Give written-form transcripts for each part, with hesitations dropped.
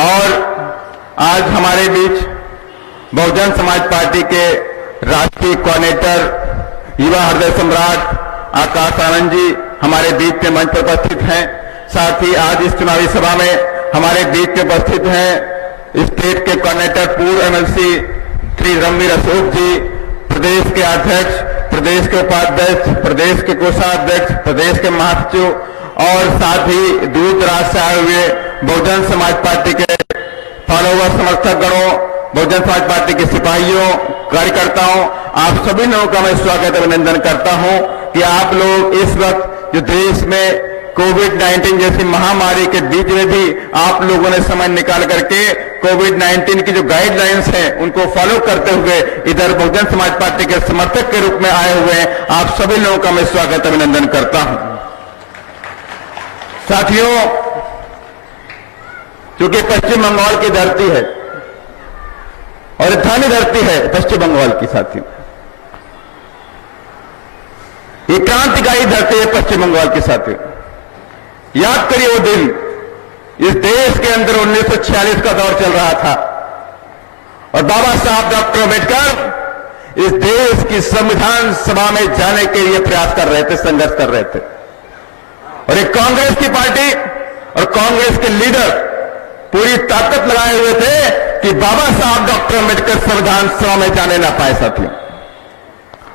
और आज हमारे बीच बहुजन समाज पार्टी के राष्ट्रीय कोऑर्डिनेटर युवा हृदय सम्राट आकाश आनंद जी हमारे बीच में मंच पर उपस्थित हैं। साथ ही आज इस चुनावी सभा में हमारे बीच में उपस्थित हैं स्टेट के कोऑर्डिनेटर पूर्व एमएलसी श्री रणवीर अशोक जी, प्रदेश के अध्यक्ष, प्रदेश के उपाध्यक्ष, प्रदेश के कोषाध्यक्ष, प्रदेश के महासचिव और साथ ही दूर दराज से आए हुए बहुजन समाज पार्टी के फॉलोवर, समर्थक गणों, बहुजन समाज पार्टी के सिपाहियों, कार्यकर्ताओं, आप सभी लोगों का मैं स्वागत अभिनंदन करता हूं कि आप लोग इस वक्त जो देश में कोविड-19 जैसी महामारी के बीच में भी आप लोगों ने समय निकाल करके कोविड-19 की जो गाइडलाइंस हैं उनको फॉलो करते हुए इधर बहुजन समाज पार्टी के समर्थक के रूप में आए हुए हैं। आप सभी लोगों का मैं स्वागत अभिनंदन करता हूं। साथियों, क्योंकि पश्चिम बंगाल की धरती है और राजधानी धरती है पश्चिम बंगाल की, साथियों ये क्रांतिकारी धरती है पश्चिम बंगाल की। साथियों याद करिए वो दिन, इस देश के अंदर 1946 का दौर चल रहा था और बाबा साहब डॉक्टर अम्बेडकर इस देश की संविधान सभा में जाने के लिए प्रयास कर रहे थे, संघर्ष कर रहे थे। और एक कांग्रेस की पार्टी और कांग्रेस के लीडर पूरी ताकत लगाए हुए थे कि बाबा साहब डॉक्टर अम्बेडकर संविधान सभा में जाने ना पाए। साथियों,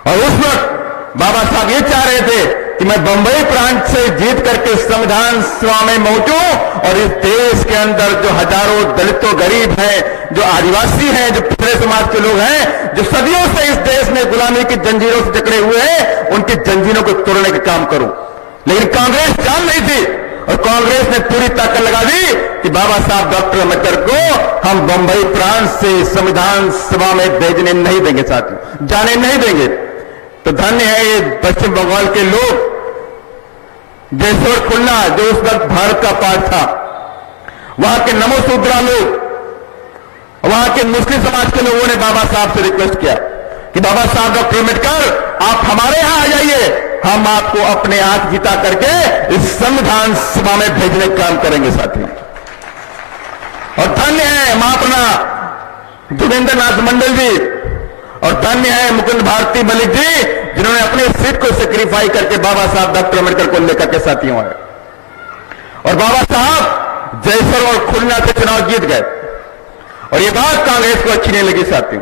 और उस वक्त बाबा साहब ये चाह रहे थे कि मैं बंबई प्रांत से जीत करके संविधान सभा में पहुंचूं और इस देश के अंदर जो हजारों दलितों, गरीब हैं, जो आदिवासी हैं, जो पिछड़े समाज के लोग हैं, जो सदियों से इस देश में गुलामी की जंजीरों से जकड़े हुए हैं, उनकी जंजीरों को तोड़ने का काम करूं। लेकिन कांग्रेस जान नहीं थी और कांग्रेस ने पूरी ताकत लगा दी कि बाबा साहब डॉक्टर अम्बेडकर को हम बंबई प्रांत से संविधान सभा में भेजने नहीं देंगे, साथियों जाने नहीं देंगे। तो धन्य है ये पश्चिम बंगाल के लोग, जयश्वर खुन्ना जो उस वक्त भारत का पार्ट था, वहां के नमोसूत्रा लोग, वहां के मुस्लिम समाज के लोगों ने बाबा साहब से रिक्वेस्ट किया कि बाबा साहब डॉक्टर अम्बेडकर आप हमारे यहां आ जाइए, हम आपको अपने हाथ जिता करके इस संविधान सभा में भेजने का काम करेंगे। साथियों, और धन्य है महापना जोगेंद्र नाथ मंडल जी और धन्य है मुकुंद भारती मलिक जी, जिन्होंने अपनी सीट को सेक्रीफाई करके बाबा साहब डॉक्टर अम्बेडकर को लेकर के साथियों आए और बाबा साहब जयसर और खुलना से चुनाव जीत गए। और ये बात कांग्रेस को अच्छी नहीं लगी साथियों,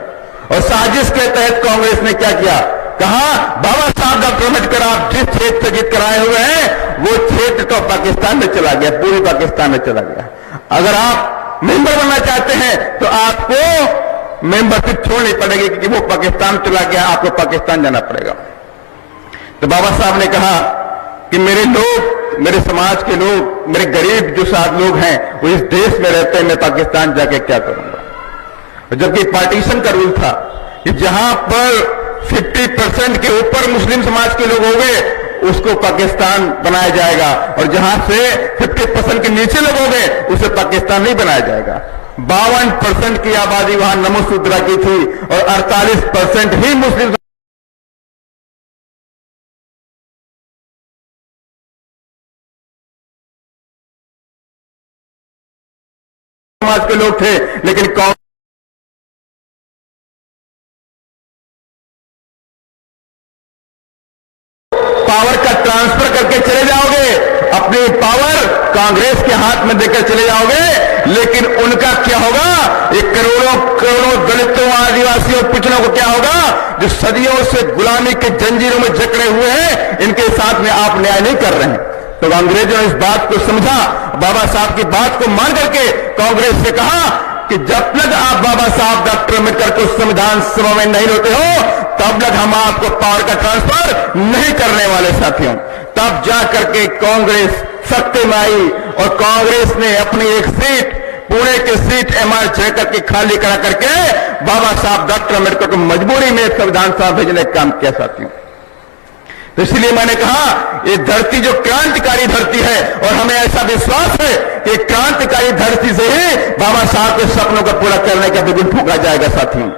और साजिश के तहत कांग्रेस ने क्या किया, कहा बाबा साहब डॉक्टर अम्बेडकर आप जिस क्षेत्र से जीत कर आए हुए हैं वो क्षेत्र तो पाकिस्तान में चला गया, पूरी पाकिस्तान में चला गया। अगर आप मेंबर बनना चाहते हैं तो आपको मेंबरशिप छोड़नी पड़ेगी क्योंकि वो पाकिस्तान चला गया, आपको पाकिस्तान जाना पड़ेगा। तो बाबा साहब ने कहा कि मेरे लोग, मेरे समाज के लोग, मेरे गरीब जो साथ लोग हैं वो इस देश में रहते हैं, मैं पाकिस्तान जाके क्या करूंगा। जबकि पार्टीशन का रूल था कि जहां पर 50% के ऊपर मुस्लिम समाज के लोग हो गए उसको पाकिस्तान बनाया जाएगा और जहां से 50% के नीचे लोग हो गए उसे पाकिस्तान नहीं बनाया जाएगा। 52% की आबादी वहां नमोसूत्रा की थी और 48% ही मुस्लिम समाज के लोग थे। लेकिन पावर का ट्रांसफर करके चले जाओगे, अपनी पावर कांग्रेस के हाथ में देकर चले जाओगे, लेकिन उनका क्या होगा, ये करोड़ों करोड़ों दलितों, आदिवासियों, पिछड़ों को क्या होगा जो सदियों से गुलामी के जंजीरों में जकड़े हुए हैं, इनके साथ में आप न्याय नहीं कर रहे हैं। तो अंग्रेजों ने इस बात को समझा, बाबा साहब की बात को मान करके कांग्रेस से कहा कि जब तक आप बाबा साहब डॉक्टर अम्बेडकर को संविधान सभा में नहीं लाते हो तब तक हम आपको पावर का ट्रांसफर नहीं करने वाले। साथियों, तब जाकर के कांग्रेस सत्ते में आई और कांग्रेस ने अपनी एक सीट, पुणे की सीट MR जयकर के खाली करा करके बाबा साहब डॉक्टर अम्बेडकर को मजबूरी में संविधान सभा भेजने का काम किया। साथियों, तो इसलिए मैंने कहा ये धरती जो क्रांतिकारी धरती है और हमें ऐसा विश्वास है कि क्रांतिकारी धरती से ही बाबा साहब के सपनों को पूरा करने का बिगुल फूंका जाएगा। साथियों,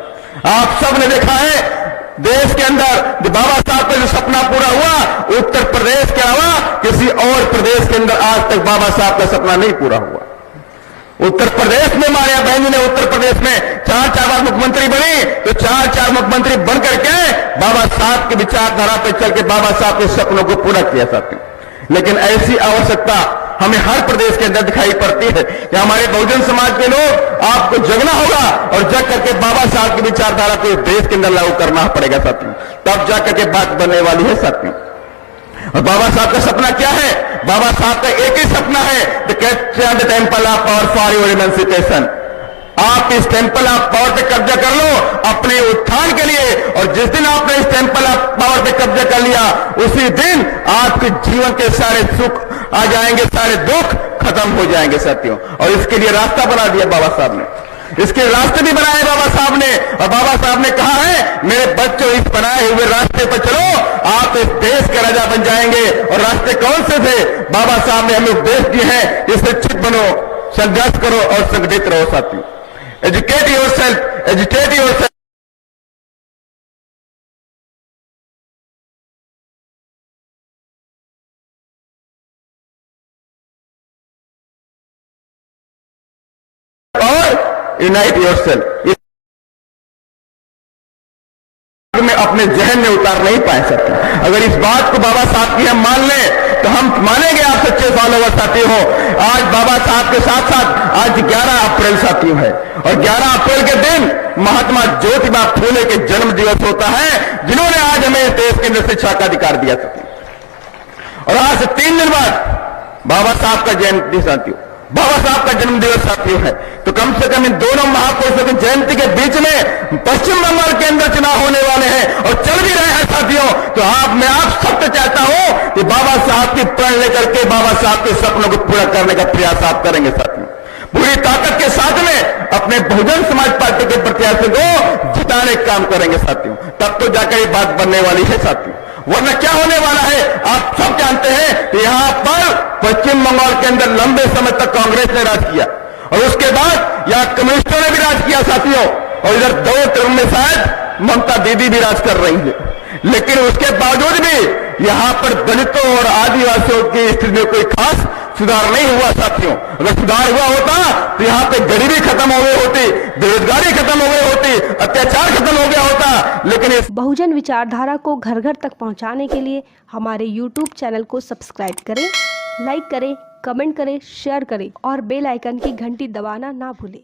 आप सब ने देखा है देश के अंदर जो बाबा साहब का जो सपना पूरा हुआ, उत्तर प्रदेश के अलावा किसी और प्रदेश के अंदर आज तक बाबा साहब का सपना नहीं पूरा हुआ। उत्तर प्रदेश में माया बहन ने उत्तर प्रदेश में 4 बार मुख्यमंत्री बनी, तो 4 मुख्यमंत्री बन करके बाबा साहब की विचारधारा पर चल के बाबा साहब के सपनों को पूरा किया साथियों। लेकिन ऐसी आवश्यकता हमें हर प्रदेश के अंदर दिखाई पड़ती है कि हमारे बहुजन समाज के लोग आपको जगना होगा और जग करके बाबा साहब की विचारधारा को देश के अंदर लागू करना पड़ेगा साथियों, तब जा करके बात बनने वाली है साथियों। और बाबा साहब का सपना क्या है? बाबा साहब का एक ही सपना है, the capture the temple of power for your emancipation. आप इस टेंपल ऑफ पावर पे कब्जा कर लो अपने उत्थान के लिए, और जिस दिन आपने इस टेंपल ऑफ पावर पे कब्जा कर लिया उसी दिन आपके जीवन के सारे सुख आ जाएंगे, सारे दुख खत्म हो जाएंगे साथियों। और इसके लिए रास्ता बना दिया बाबा साहब ने, इसके रास्ते भी बनाए बाबा साहब ने। और बाबा साहब ने कहा है मेरे बच्चों इस बनाए हुए रास्ते पर चलो, आप इस देश के राजा बन जाएंगे। और रास्ते कौन से थे? बाबा साहब ने हमें उपदेश दिए हैं कि शिक्षित बनो, संघर्ष करो और संगठित रहो साथियों। Educate yourself, educate yourself. और यूनाइट योरसेल्फ। में अपने जहन में उतार नहीं पाए सकते। अगर इस बात को बाबा साहब की हम मान लें तो हम मानेंगे आप सच्चे फॉलोवर साथी हो। आज बाबा साहब के साथ साथ आज 11 अप्रैल साथियों है, और 11 अप्रैल के दिन महात्मा ज्योतिबा फूले के जन्म दिवस होता है, जिन्होंने आज हमें इस देश के अंदर शिक्षा का अधिकार दिया साथियों। और आज से 3 दिन बाद बाबा साहब का जयंती साथियों, बाबा साहब का जन्म दिवस साथियों है। तो कम से कम इन दोनों महापुरुषों की जयंती के बीच में पश्चिम बंगाल के अंदर चुनाव होने वाले हैं और चल भी रहे हैं साथियों। तो मैं आप सबसे चाहता हूं कि बाबा साहब की प्रण लेकर के बाबा साहब के सपनों को पूरा करने का प्रयास आप करेंगे साथियों, पूरी ताकत के साथ में अपने बहुजन समाज पार्टी के प्रत्याशी को जिताने का काम करेंगे साथियों। तब तो जाकर ये बात बनने वाली है साथियों, वरना क्या होने वाला है आप सब जानते हैं कि यहां पर पश्चिम बंगाल के अंदर लंबे समय तक कांग्रेस ने राज किया, और उसके बाद यहां कम्युनिस्टों ने भी राज किया साथियों, और इधर 2 टर्म में शायद ममता दीदी भी राज कर रही है। लेकिन उसके बावजूद भी यहां पर दलितों और आदिवासियों की स्थिति में कोई खास सुधार नहीं हुआ साथियों। अगर सुधार हुआ होता तो यहां पे गरीबी खत्म हो गई होती, बेरोजगारी खत्म हो गई होती, अत्याचार खत्म हो गया होता। लेकिन इस बहुजन विचारधारा को घर घर तक पहुंचाने के लिए हमारे YouTube चैनल को सब्सक्राइब करें, लाइक करें, कमेंट करें, शेयर करें और बेल आइकन की घंटी दबाना ना भूलें।